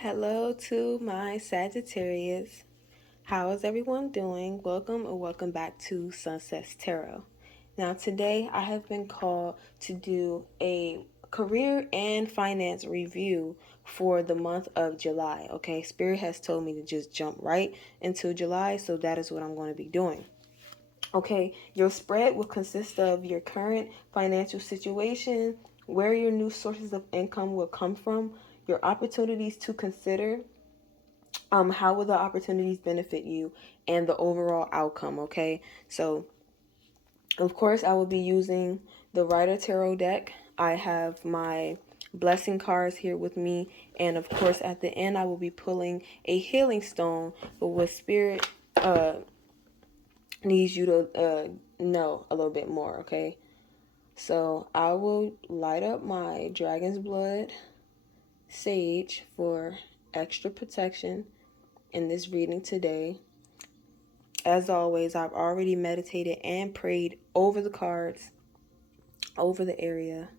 Hello to my Sagittarius. How is everyone doing? Welcome or welcome back to Sunsets Tarot. Now today I have been called to do a career and finance review for the month of July. Okay, Spirit has told me to just jump right into July, so that is what I'm going to be doing. Okay, your spread will consist of your current financial situation, where your new sources of income will come from, your opportunities to consider, how will the opportunities benefit you, and the overall outcome. Okay, so of course I will be using the Rider Tarot deck. I have my blessing cards here with me, and of course at the end I will be pulling a healing stone, but what Spirit needs you to know a little bit more. Okay, so I will light up my dragon's blood sage for extra protection in this reading today. As always, I've already meditated and prayed over the cards, over the area,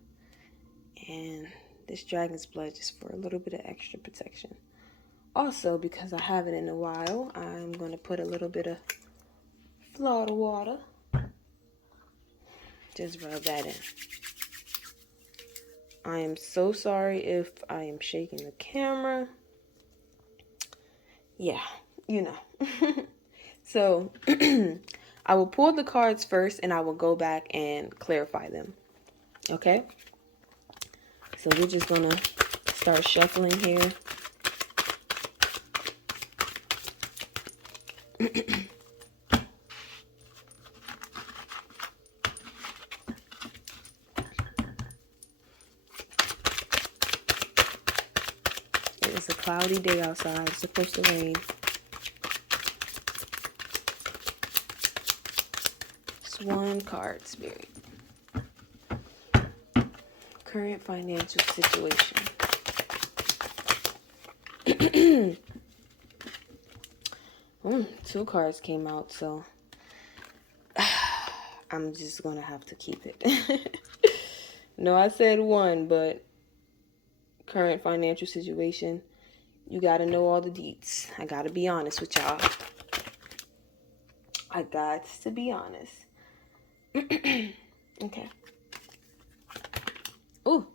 and this dragon's blood just for a little bit of extra protection. Also, because I haven't in a while, I'm going to put a little bit of Florida water. Just rub that in. I am so sorry if I am shaking the camera. Yeah, you know. So, I will pull the cards first and I will go back and clarify them. Okay? So, we're just going to start shuffling here. It's a cloudy day outside. It's supposed to rain. Swan card, Spirit. Current financial situation. Two cards came out, so I'm just going to have to keep it. No, I said one, but current financial situation. You got to know all the deets. I got to be honest with y'all. I got to be honest. Okay. Ooh.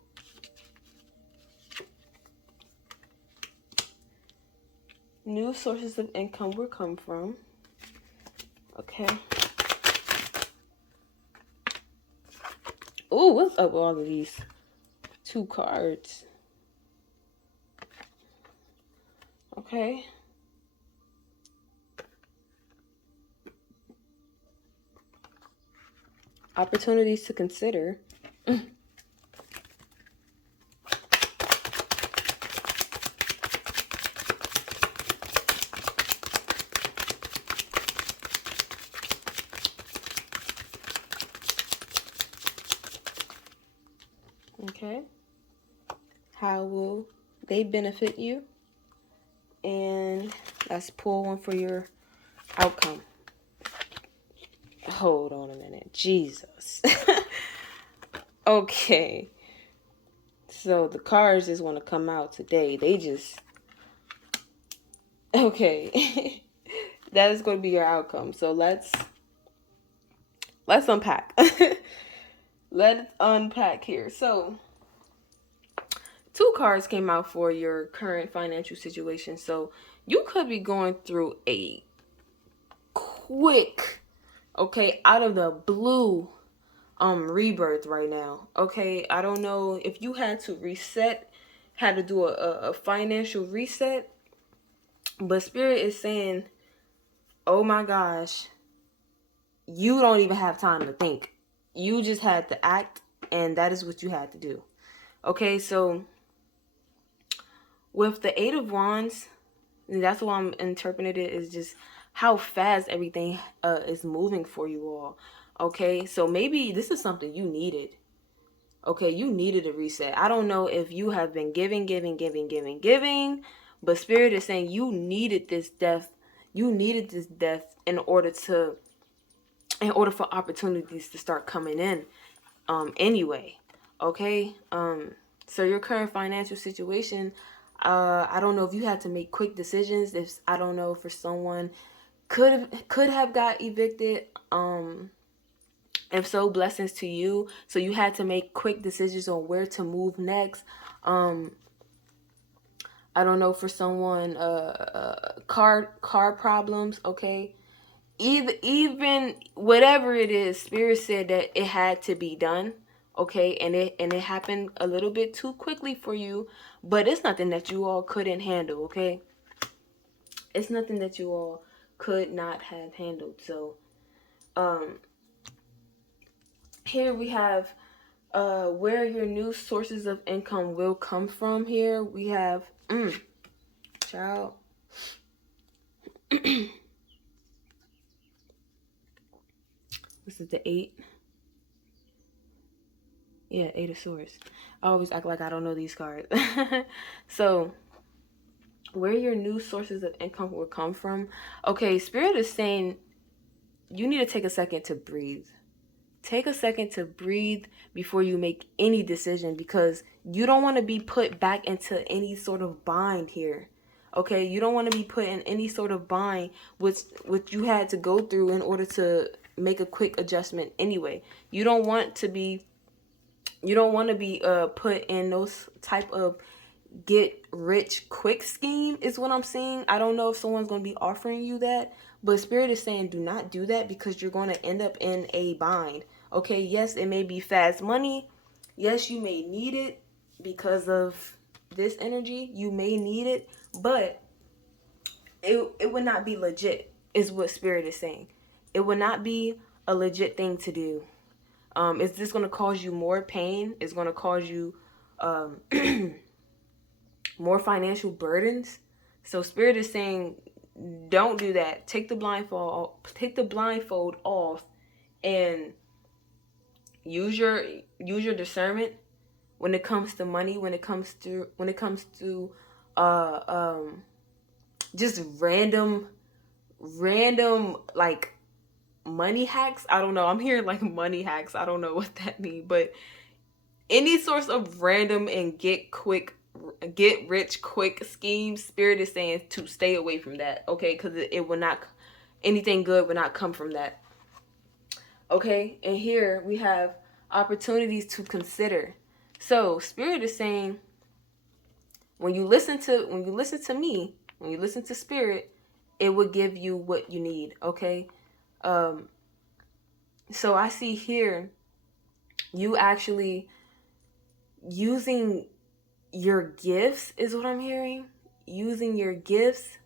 New sources of income will come from. Okay. Ooh, what's up with all of these two cards? Okay. Opportunities to consider. Okay. How will they benefit you? And let's pull one for your outcome. Hold on a minute. Jesus. Okay. So the cards just want to come out today. They just... Okay. That is going to be your outcome. So let's unpack. Let's unpack here. So two cards came out for your current financial situation. So you could be going through a quick, okay, out of the blue rebirth right now. Okay, I don't know if you had to reset, had to do a financial reset, but Spirit is saying, oh my gosh, you don't even have time to think. You just had to act, and that is what you had to do. Okay, so with the Eight of Wands, that's why I'm interpreting it as just how fast everything is moving for you all. Okay, so maybe this is something you needed. Okay, you needed a reset. I don't know if you have been giving, but Spirit is saying you needed this death. You needed this death in order for opportunities to start coming in. Anyway, okay. So your current financial situation, I don't know if you had to make quick decisions. If I don't know, for someone could have got evicted. If so, blessings to you. So you had to make quick decisions on where to move next. I don't know, for someone, car problems. Okay, even whatever it is, Spirit said that it had to be done. Okay, and it happened a little bit too quickly for you, but it's nothing that you all couldn't handle. Okay, it's nothing that you all could not have handled. So here we have where your new sources of income will come from. Here we have child. This is the 8. Yeah, 8 of Swords. I always act like I don't know these cards. So where your new sources of income will come from. Okay, Spirit is saying you need to take a second to breathe. Take a second to breathe before you make any decision, because you don't want to be put back into any sort of bind here. Okay, you don't want to be put in any sort of bind which you had to go through in order to make a quick adjustment anyway. You don't want to be put in those type of get rich quick scheme is what I'm seeing. I don't know if someone's going to be offering you that, but Spirit is saying do not do that, because you're going to end up in a bind. Okay, yes, it may be fast money. Yes, you may need it because of this energy. You may need it, but it would not be legit, is what Spirit is saying. It would not be a legit thing to do. Is this going to cause you more pain? It's going to cause you more financial burdens. So Spirit is saying don't do that. Take the blindfold off and use your discernment when it comes to money, when it comes to just random like money hacks. I don't know. I'm hearing like money hacks. I don't know what that means, but any source of random and get rich quick schemes, Spirit is saying to stay away from that. Okay, because it will not, anything good will not come from that. Okay, and here we have opportunities to consider. So Spirit is saying when you listen to me, when you listen to Spirit, it will give you what you need. Okay, so I see here you actually using your gifts is what I'm hearing. Using your gifts.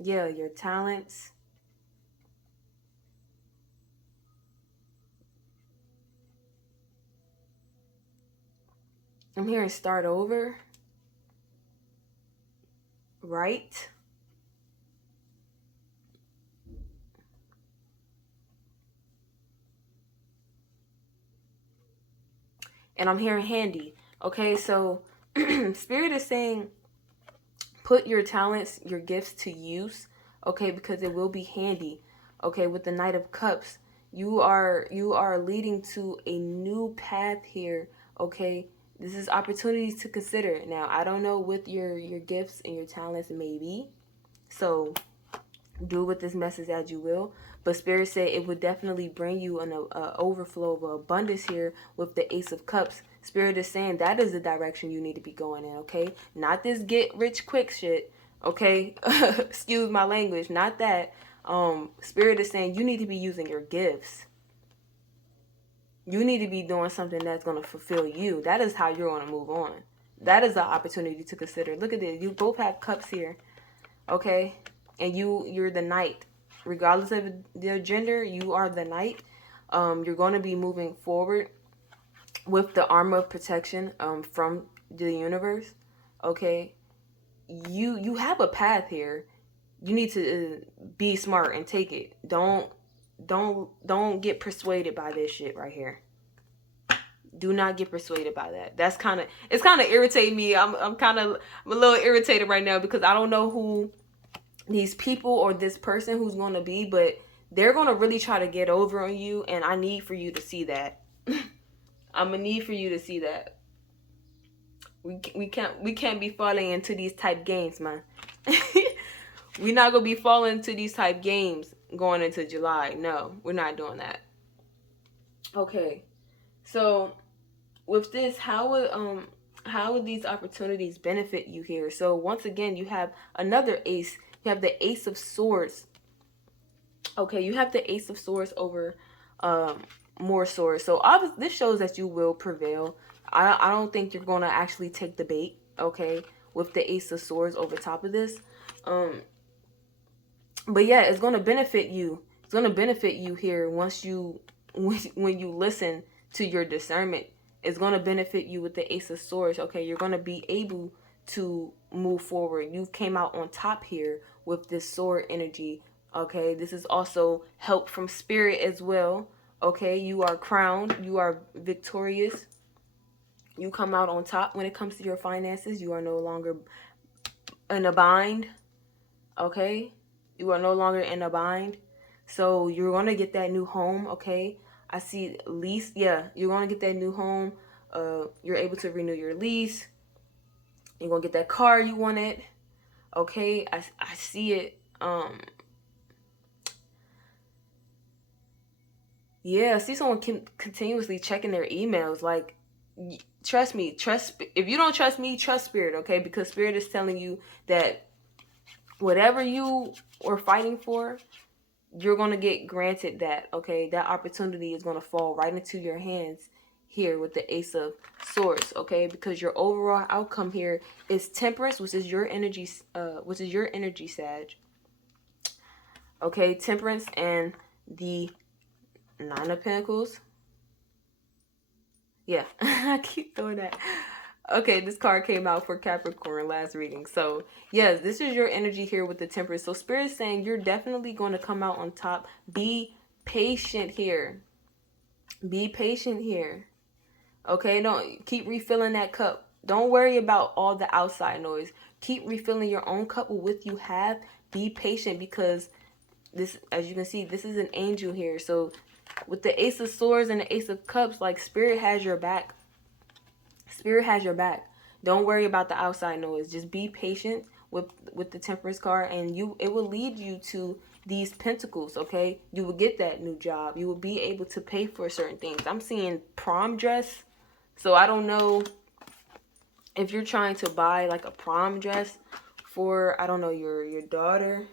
Yeah, your talents. I'm hearing start over. Right. And I'm hearing handy. Okay, so Spirit is saying put your talents, your gifts to use. Okay, because it will be handy. Okay, with the Knight of Cups, you are leading to a new path here. Okay, this is opportunities to consider. Now I don't know what your gifts and your talents may be, so do with this message as you will. But Spirit said it would definitely bring you an overflow of abundance here with the Ace of Cups. Spirit is saying that is the direction you need to be going in, okay? Not this get rich quick shit, okay? Excuse my language, not that. Spirit is saying you need to be using your gifts. You need to be doing something that's going to fulfill you. That is how you're going to move on. That is the opportunity to consider. Look at this. You both have cups here, okay? And you're the Knight. Regardless of their gender, you are the Knight. You're going to be moving forward with the armor of protection from the universe. Okay, you have a path here. You need to be smart and take it. Don't get persuaded by this shit right here. Do not get persuaded by that. It's kind of irritating me. I'm a little irritated right now because I don't know who these people or this person who's going to be, but they're going to really try to get over on you, and I need for you to see that. I'm gonna need for you to see that. We can't be falling into these type games, man. We're not gonna be falling into these type games going into July. No, we're not doing that. Okay. So with this, how would these opportunities benefit you here? So once again, you have another ace. You have the Ace of Swords. Okay, you have the Ace of Swords over more swords. So obviously, this shows that you will prevail. I don't think you're gonna actually take the bait. Okay, with the Ace of Swords over top of this. But yeah, it's gonna benefit you. It's gonna benefit you here once you when you listen to your discernment. It's gonna benefit you with the Ace of Swords. Okay, you're gonna be able to move forward. You came out on top here with this sword energy. Okay, this is also help from spirit as well. Okay, you are crowned. You are victorious. You come out on top when it comes to your finances. You are no longer in a bind. Okay, you are no longer in a bind. So you're going to get that new home. Okay, I see lease. Yeah, you're going to get that new home. You're able to renew your lease. You're going to get that car you wanted. Okay, I see it. Yeah, I see someone continuously checking their emails. Like, trust me. If you don't trust me, trust spirit. Okay, because spirit is telling you that whatever you were fighting for, you're going to get granted that. Okay, that opportunity is going to fall right into your hands here with the Ace of Swords. Okay, because your overall outcome here is Temperance, which is your energy, Sag. Okay, Temperance and the Nine of Pentacles. Yeah, I keep doing that. Okay, this card came out for Capricorn last reading. So, yes, this is your energy here with the Temperance. So, Spirit is saying you're definitely going to come out on top. Be patient here. Be patient here. Okay, don't keep refilling that cup. Don't worry about all the outside noise. Keep refilling your own cup with what you have. Be patient because this, as you can see, this is an angel here. So, with the Ace of Swords and the Ace of Cups, like Spirit has your back. Spirit has your back. Don't worry about the outside noise. Just be patient with the Temperance card, and it will lead you to these pentacles. Okay, you will get that new job. You will be able to pay for certain things. I'm seeing prom dress. So I don't know if you're trying to buy like a prom dress for, I don't know, your daughter,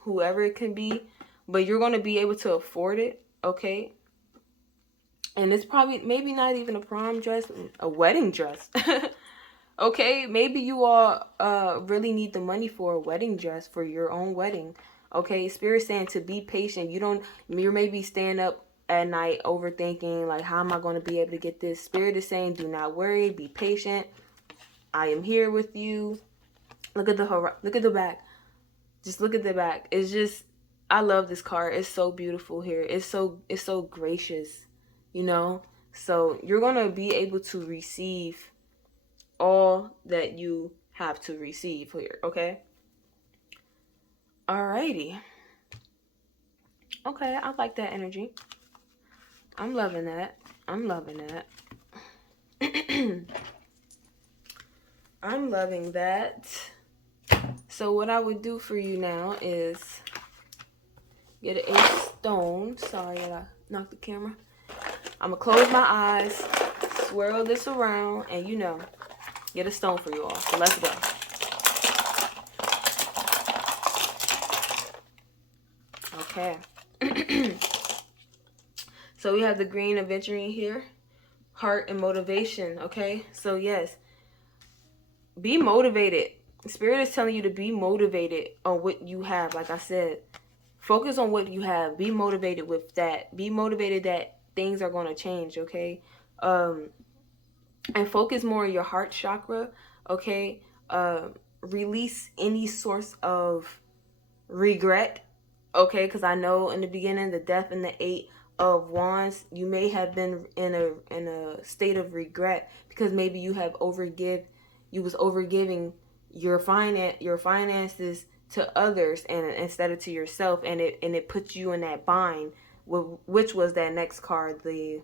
whoever it can be, but you're going to be able to afford it. Okay, and it's probably maybe not even a prom dress, a wedding dress. Okay, maybe you all really need the money for a wedding dress for your own wedding. Okay, Spirit saying to be patient. You're maybe staying up at night overthinking, like, how am I going to be able to get this? Spirit is saying, do not worry, be patient. I am here with you. Look at the back. Just look at the back. It's just, I love this card. It's so beautiful here. It's so gracious, you know? So you're going to be able to receive all that you have to receive here, okay? Alrighty. Okay, I like that energy. I'm loving that. I'm loving that. I'm loving that. So what I would do for you now is get a stone. Sorry, I knocked the camera. I'm going to close my eyes, swirl this around, and get a stone for you all. So let's go. Okay. So we have the green aventurine here. Heart and motivation. Okay. So yes. Be motivated. Spirit is telling you to be motivated on what you have. Like I said, focus on what you have. Be motivated with that. Be motivated that things are going to change. Okay. And focus more on your heart chakra. Okay. Release any source of regret. Okay, because I know in the beginning, the Death and the Eight of Wands, you may have been in a state of regret because maybe you was overgiving your finances to others and instead of to yourself, and it puts you in that bind, which was that next card, the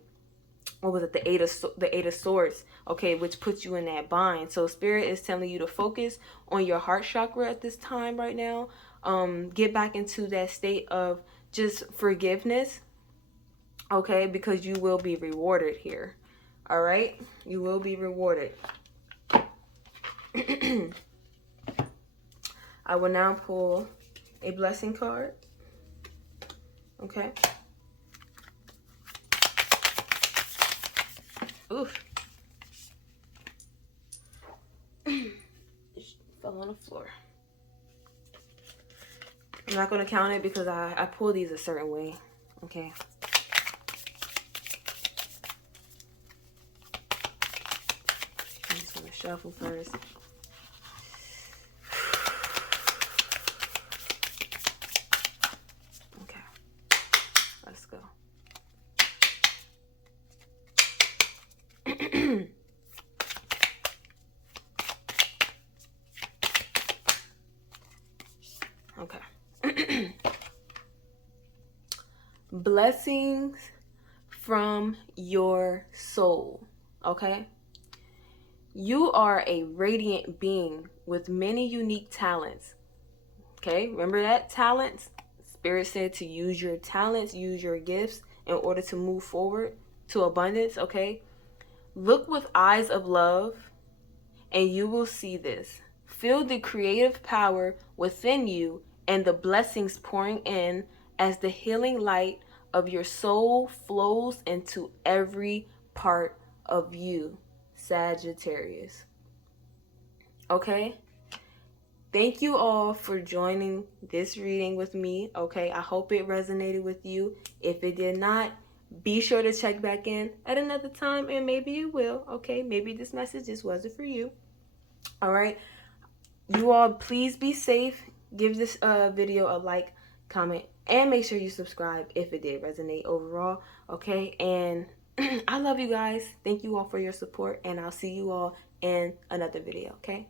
what was it, the eight of swords, okay, which puts you in that bind. So spirit is telling you to focus on your heart chakra at this time right now. Get back into that state of just forgiveness, okay, because you will be rewarded here. All right, you will be rewarded. I will now pull a blessing card. Okay. Oof. It fell on the floor. I'm not going to count it because I pull these a certain way. Okay. I'm just going to shuffle first. Okay. Let's go. Okay. Blessings from your soul. Okay? You are a radiant being with many unique talents. Okay? Remember that? Talents? Spirit said to use your talents, use your gifts in order to move forward to abundance. Okay? Look with eyes of love and you will see this. Feel the creative power within you and the blessings pouring in as the healing light of your soul flows into every part of you, Sagittarius. Okay? Thank you all for joining this reading with me. Okay, I hope it resonated with you. If it did not, be sure to check back in at another time and maybe it will. Okay, maybe this message just wasn't for you. All right, you all please be safe. Give this video a like, comment, and make sure you subscribe if it did resonate overall. Okay, and I love you guys. Thank you all for your support, and I'll see you all in another video. Okay.